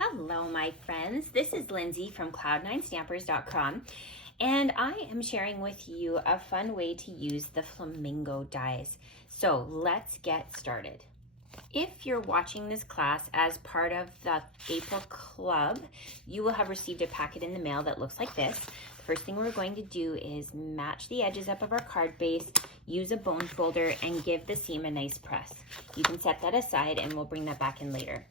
Hello, my friends. This is Lindsay from cloud9stampers.com, and I am sharing with you a fun way to use the Flamingo dies. So let's get started. If you're watching this class as part of the April Club, you will have received a packet in the mail that looks like this. The first thing we're going to do is match the edges up of our card base, use a bone folder, and give the seam a nice press. You can set that aside and we'll bring that back in later.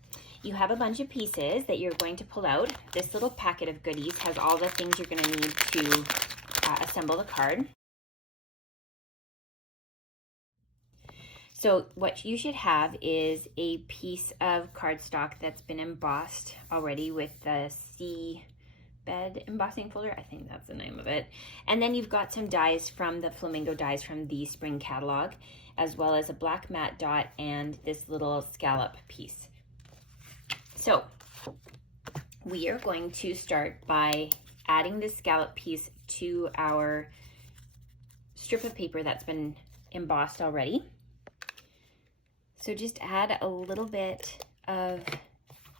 You have a bunch of pieces that you're going to pull out. This little packet of goodies has all the things you're going to need to assemble the card. So what you should have is a piece of cardstock that's been embossed already with the Seabed embossing folder. I think that's the name of it. And then you've got some dies from the Flamingo dies from the spring catalog, as well as a black matte dot and this little scallop piece. So we are going to start by adding the scallop piece to our strip of paper that's been embossed already. So just add a little bit of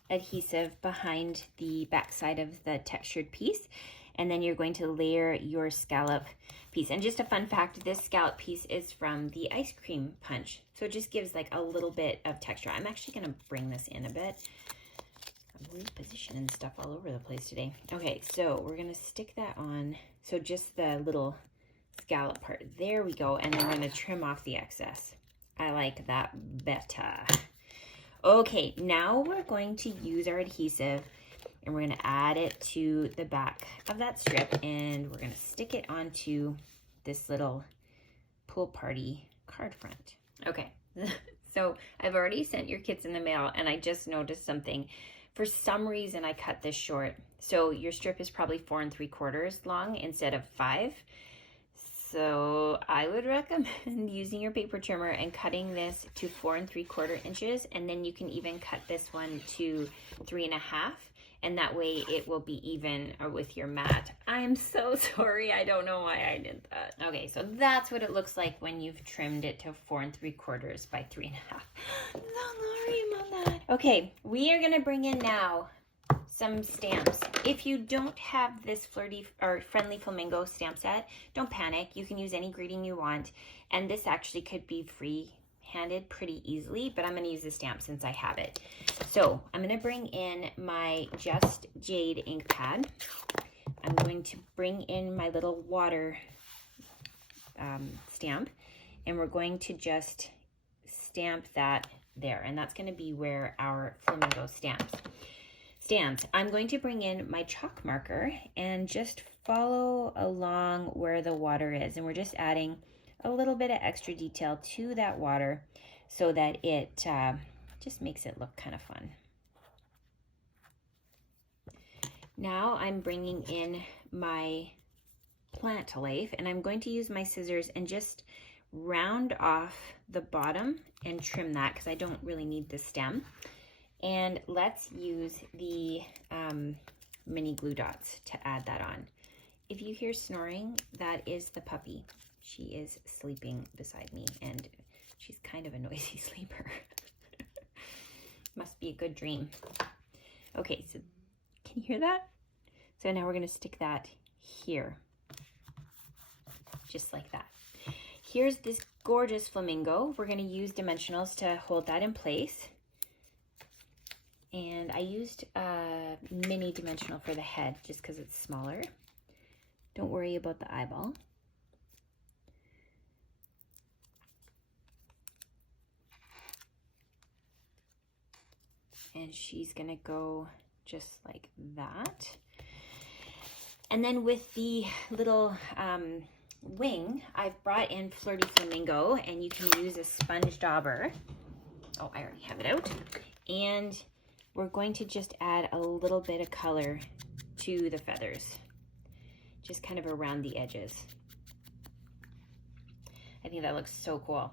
adhesive behind the back side of the textured piece, and then you're going to layer your scallop piece. And just a fun fact, this scallop piece is from the ice cream punch, so it just gives like a little bit of texture. I'm actually going to bring this in a bit. I'm repositioning stuff all over the place today. Okay, so we're going to stick that on. So just the little scallop part. There we go. And then we're going to trim off the excess. I like that better. Okay, now we're going to use our adhesive and we're going to add it to the back of that strip, and we're going to stick it onto this little pool party card front. Okay, so I've already sent your kits in the mail, and I just noticed something. For some reason, I cut this short. So your strip is probably 4 3/4 long instead of 5. So I would recommend using your paper trimmer and cutting this to 4 3/4 inches. And then you can even cut this one to 3 1/2. And that way it will be even with your mat. I'm so sorry. I don't know why I did that. Okay, so that's what it looks like when you've trimmed it to 4 3/4 by 3 1/2. So sorry about that. Okay, we are gonna bring in now some stamps. If you don't have this flirty or friendly flamingo stamp set, don't panic. You can use any greeting you want. And this actually could be free-handed pretty easily, but I'm gonna use the stamp since I have it. So I'm gonna bring in my Just Jade ink pad. I'm going to bring in my little water stamp, and we're going to just stamp that there. And that's gonna be where our flamingo stands. I'm going to bring in my chalk marker and just follow along where the water is. And we're just adding a little bit of extra detail to that water so that it just makes it look kind of fun. Now I'm bringing in my plant to life, and I'm going to use my scissors and just round off the bottom and trim that because I don't really need the stem. And let's use the mini glue dots to add that on. If you hear snoring, that is the puppy. She is sleeping beside me, and she's kind of a noisy sleeper. Must be a good dream. Okay, so can you hear that? So now we're going to stick that here, just like that. Here's this gorgeous flamingo. We're going to use dimensionals to hold that in place. And I used a mini dimensional for the head just because it's smaller. Don't worry about the eyeball. And she's gonna go just like that. And then with the little wing, I've brought in Flirty Flamingo, and you can use a sponge dauber. Oh, I already have it out. And we're going to just add a little bit of color to the feathers, just kind of around the edges. I think that looks so cool.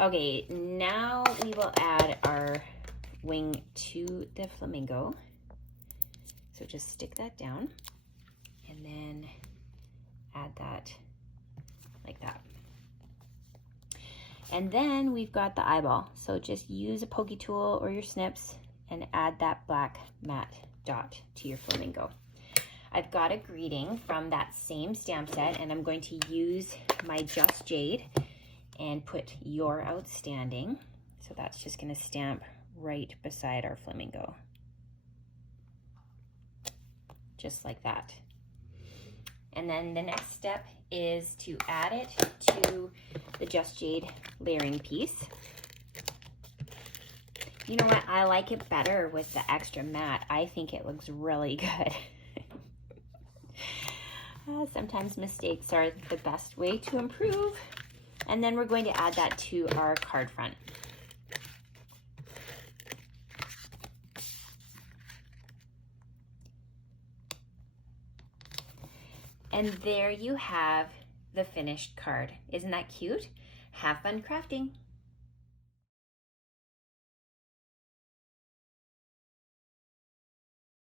Okay, now we will add our wing to the flamingo. So just stick that down and then add that like that. And then we've got the eyeball. So just use a pokey tool or your snips and add that black matte dot to your flamingo. I've got a greeting from that same stamp set, and I'm going to use my Just Jade and put You're Outstanding. So that's just going to stamp right beside our flamingo. Just like that. And then the next step is to add it to the Just Jade layering piece. You know what? I like it better with the extra matte. I think it looks really good. Sometimes mistakes are the best way to improve. And then we're going to add that to our card front. And there you have the finished card. Isn't that cute? Have fun crafting.